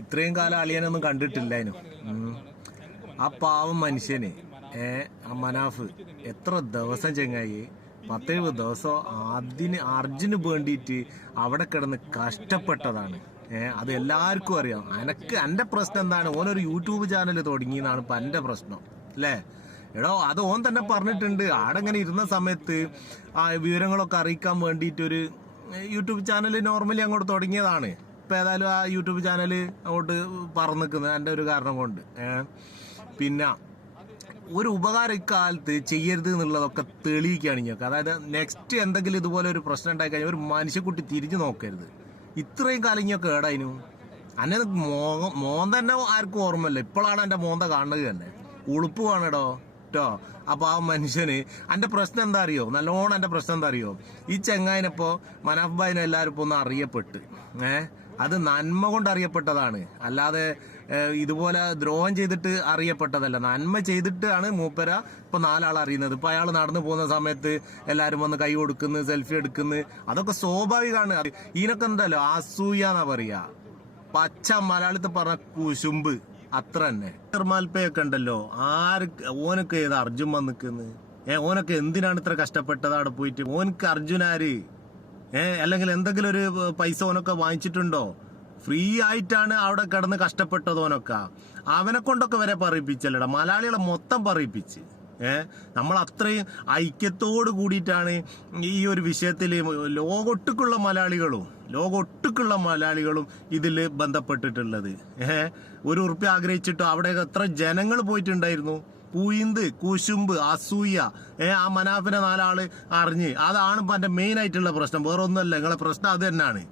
ഇത്രയും കാലം അളിയനൊന്നും കണ്ടിട്ടില്ലായിരുന്നു. ആ പാവം മനുഷ്യന് ആ മനാഫ് എത്ര ദിവസം ചെങ്ങായി 10-70 ദിവസം അർജുന് വേണ്ടിയിട്ട് അവിടെ കിടന്ന് കഷ്ടപ്പെട്ടതാണ്. അത് എല്ലാവർക്കും അറിയാം. എന്റെ പ്രശ്നം എന്താണ്? ഓനൊരു യൂട്യൂബ് ചാനൽ തുടങ്ങിയെന്നാണ് ഇപ്പൊ എന്റെ പ്രശ്നം അല്ലേ? എടോ, അത് ഓൻ തന്നെ പറഞ്ഞിട്ടുണ്ട്. ആടെങ്ങനെ ഇരുന്ന സമയത്ത് ആ വിവരങ്ങളൊക്കെ അറിയിക്കാൻ വേണ്ടിയിട്ടൊരു യൂട്യൂബ് ചാനൽ നോർമലി അങ്ങോട്ട് തുടങ്ങിയതാണ്. ഇപ്പൊ ഏതായാലും ആ യൂട്യൂബ് ചാനൽ അങ്ങോട്ട് പറന്നിക്കുന്നത് എന്റെ ഒരു കാരണം കൊണ്ട്. പിന്നെ ഒരു ഉപകാരം ഇക്കാലത്ത് ചെയ്യരുത് എന്നുള്ളതൊക്കെ തെളിയിക്കുകയാണ് ഞങ്ങൾക്ക്. അതായത് നെക്സ്റ്റ് എന്തെങ്കിലും ഇതുപോലെ ഒരു പ്രശ്നം ഉണ്ടായി കഴിഞ്ഞാൽ ഒരു മനുഷ്യക്കുട്ടി തിരിഞ്ഞു നോക്കരുത്. ഇത്രയും കാലം ഇങ്ങൊക്കെ ഏടായിരുന്നു അന്നെ മോന്ത തന്നെ ആർക്കും ഓർമ്മയില്ല. ഇപ്പോഴാണ് എന്റെ മോന്ത കാണുന്നത് തന്നെ. ഉളുപ്പ് വേണടോ ട്ടോ. അപ്പൊ ആ മനുഷ്യന് എന്റെ പ്രശ്നം എന്താ അറിയോ? നല്ലോണം എന്റെ പ്രശ്നം എന്താ അറിയോ? ഈ ചെങ്ങായിനിപ്പോ മനാഫ് ഭായിനെ എല്ലാവരും ഇപ്പൊ ഒന്ന് അറിയപ്പെട്ട് അത് നന്മ കൊണ്ട് അറിയപ്പെട്ടതാണ്, അല്ലാതെ ഇതുപോലെ ദ്രോഹം ചെയ്തിട്ട് അറിയപ്പെട്ടതല്ല. നന്മ ചെയ്തിട്ടാണ് മൂപ്പര ഇപ്പൊ 4 ആൾ അറിയുന്നത്. ഇപ്പൊ അയാൾ നടന്നു പോകുന്ന സമയത്ത് എല്ലാരും വന്ന് കൈ കൊടുക്കുന്നു, സെൽഫി എടുക്കുന്നു. അതൊക്കെ സ്വാഭാവികമാണ്. ഇതിനൊക്കെ എന്തല്ലോ അസൂയ എന്നാ പറയാ. പച്ച മലയാളത്തിൽ പറഞ്ഞ കുശുമ്പ് അത്ര തന്നെ. നിർമാൽപ്പയൊക്കെ ഉണ്ടല്ലോ, ഓനൊക്കെ ഏത് അർജുൻ വന്നിക്കുന്നു? ഓനൊക്കെ എന്തിനാണ് ഇത്ര കഷ്ടപ്പെട്ടത് അവിടെ പോയിട്ട്? ഓനക്ക് അർജുനാര് അല്ലെങ്കിൽ എന്തെങ്കിലും ഒരു പൈസ ഓനൊക്കെ വാങ്ങിച്ചിട്ടുണ്ടോ? ഫ്രീ ആയിട്ടാണ് അവിടെ കിടന്ന് കഷ്ടപ്പെട്ടത് ഓനൊക്കെ. അവനെ കൊണ്ടൊക്കെ വരെ പറയിപ്പിച്ചല്ലടാ, മലയാളികളെ മൊത്തം പറയിപ്പിച്ച്. നമ്മൾ അത്രയും ഐക്യത്തോട് കൂടിയിട്ടാണ് ഈ ഒരു വിഷയത്തിൽ ലോകൊട്ടുക്കുള്ള മലയാളികളും ഇതിൽ ബന്ധപ്പെട്ടിട്ടുള്ളത്. 1 ഉറുപ്പ്യ ആഗ്രഹിച്ചിട്ടോ അവിടെ എത്ര ജനങ്ങൾ പോയിട്ടുണ്ടായിരുന്നു. പൂയിന്ത്, കുശുമ്പ്, അസൂയ. ആ മനാഫിനെ 4 ആള് അറിഞ്ഞ്, അതാണ് ഇപ്പൊ എന്റെ മെയിൻ ആയിട്ടുള്ള പ്രശ്നം. വേറെ ഒന്നുമല്ല, നിങ്ങളെ പ്രശ്നം അത് തന്നെയാണ്.